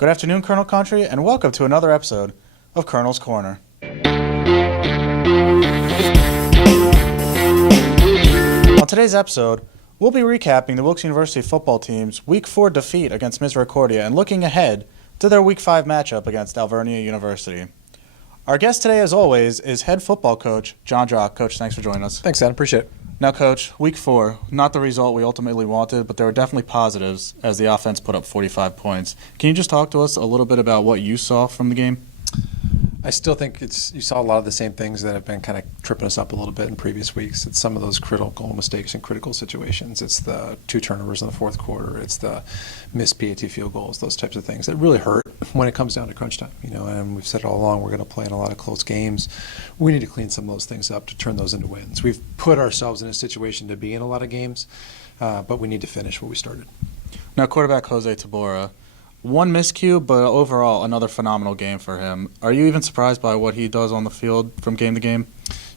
Good afternoon, Colonel Country, and welcome to another episode of Colonel's Corner. On today's episode, we'll be recapping the Wilkes University football team's Week 4 defeat against Misericordia and looking ahead to their Week 5 matchup against Alvernia University. Our guest today, as always, is head football coach Jon Drach. Coach, thanks for joining us. Thanks, Adam. Appreciate it. Now, Coach, Week 4, not the result we ultimately wanted, but there were definitely positives as the offense put up 45 points. Can you just talk to us a little bit about what you saw from the game? I still think you saw a lot of the same things that have been kind of tripping us up a little bit in previous weeks. It's some of those critical mistakes in critical situations. It's the 2 turnovers in the fourth quarter. It's the missed PAT field goals, those types of things that really hurt when it comes down to crunch time. And we've said it all along, we're going to play in a lot of close games. We need to clean some of those things up to turn those into wins. We've put ourselves in a situation to be in a lot of games, but we need to finish what we started. Now, quarterback Jose Tabora, one miscue, but overall another phenomenal game for him. Are you even surprised by what he does on the field from game to game?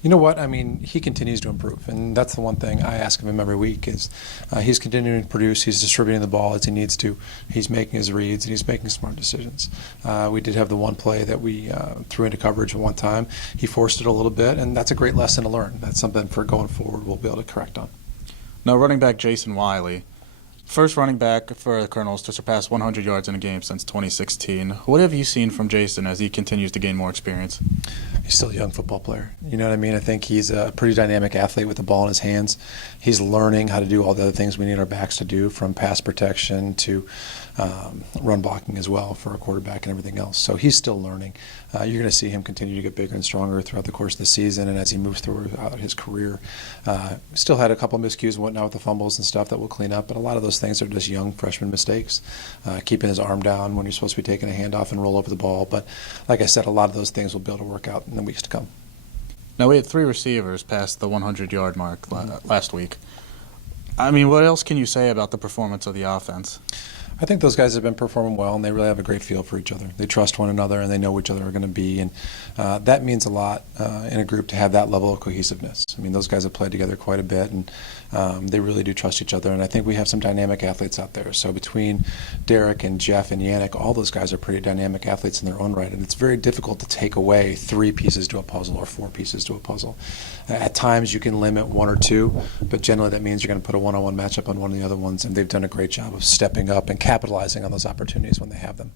You know what? I mean, he continues to improve, and that's the one thing I ask of him every week is he's continuing to produce. He's distributing the ball as he needs to. He's making his reads, and he's making smart decisions. We did have the one play that we threw into coverage at one time. He forced it a little bit, and that's a great lesson to learn. That's something for going forward we'll be able to correct on. Now, running back Jason Wiley, first running back for the Colonels to surpass 100 yards in a game since 2016. What have you seen from Jason as he continues to gain more experience? He's still a young football player. You know what I mean? I think he's a pretty dynamic athlete with the ball in his hands. He's learning how to do all the other things we need our backs to do, from pass protection to run blocking as well for a quarterback and everything else. So he's still learning. You're going to see him continue to get bigger and stronger throughout the course of the season and as he moves throughout his career. Still had a couple of miscues and whatnot with the fumbles and stuff that we'll clean up, but a lot of those things are just young freshman mistakes. Keeping his arm down when you're supposed to be taking a handoff and roll over the ball. But like I said, a lot of those things we'll be able to work out in the weeks to come. Now, we had 3 receivers past the 100-yard mark last week. I mean, what else can you say about the performance of the offense? I think those guys have been performing well, and they really have a great feel for each other. They trust one another, and they know what each other are going to be, and that means a lot in a group to have that level of cohesiveness. I mean, those guys have played together quite a bit, and they really do trust each other, and I think we have some dynamic athletes out there. So between Derek and Jeff and Yannick, all those guys are pretty dynamic athletes in their own right, and it's very difficult to take away 3 pieces to a puzzle or 4 pieces to a puzzle. At times you can limit 1 or 2, but generally that means you're going to put a one-on-one matchup on one of the other ones, and they've done a great job of stepping up and capitalizing on those opportunities when they have them.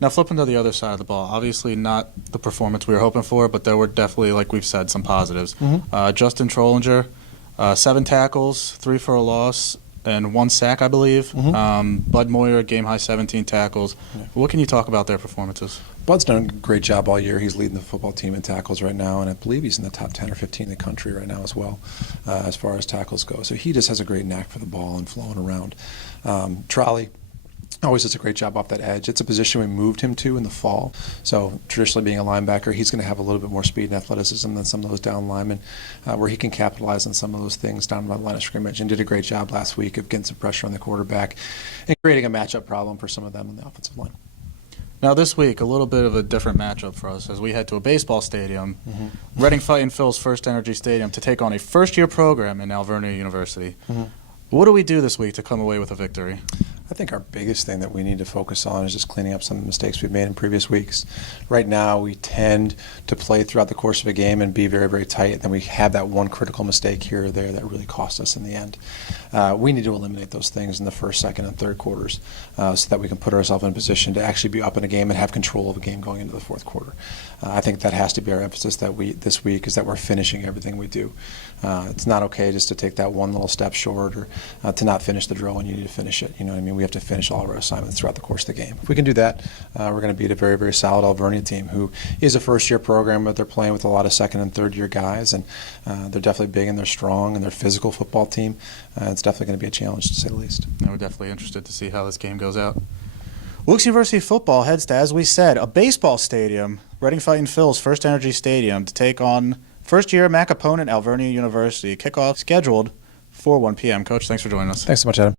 Now, flipping to the other side of the ball, obviously not the performance we were hoping for, but there were definitely, like we've said, some positives. Justin Trollinger, 7 tackles, 3 for a loss, and 1 sack, I believe. Bud Moyer, game-high 17 tackles. Yeah. What can you talk about their performances? Bud's done a great job all year. He's leading the football team in tackles right now, and I believe he's in the top 10 or 15 in the country right now as well, as far as tackles go. So he just has a great knack for the ball and flowing around. Trolley always does a great job off that edge. It's a position we moved him to in the fall. So traditionally being a linebacker, he's going to have a little bit more speed and athleticism than some of those down linemen, where he can capitalize on some of those things down by the line of scrimmage, and did a great job last week of getting some pressure on the quarterback and creating a matchup problem for some of them on the offensive line. Now this week, a little bit of a different matchup for us as we head to a baseball stadium, Reading Fightin' Phil's First Energy Stadium, to take on a first-year program in Alvernia University. What do we do this week to come away with a victory? I think our biggest thing that we need to focus on is just cleaning up some of the mistakes we've made in previous weeks. Right now, we tend to play throughout the course of a game and be very, very tight, and then we have that one critical mistake here or there that really cost us in the end. We need to eliminate those things in the first, second, and third quarters so that we can put ourselves in a position to actually be up in a game and have control of a game going into the fourth quarter. I think that has to be our emphasis this week, is that we're finishing everything we do. It's not okay just to take that one little step short or to not finish the drill when you need to finish it. You know what I mean? We have to finish all of our assignments throughout the course of the game. If we can do that, we're going to beat a very, very solid Alvernia team who is a first-year program, but they're playing with a lot of second- and third-year guys, and they're definitely big and they're strong and they're a physical football team. It's definitely going to be a challenge, to say the least. And we're definitely interested to see how this game goes out. Wilkes University football heads to, as we said, a baseball stadium, Reading Fightin' Phil's First Energy Stadium, to take on first-year MAC opponent Alvernia University. Kickoff scheduled for 1 p.m. Coach, thanks for joining us. Thanks so much, Adam.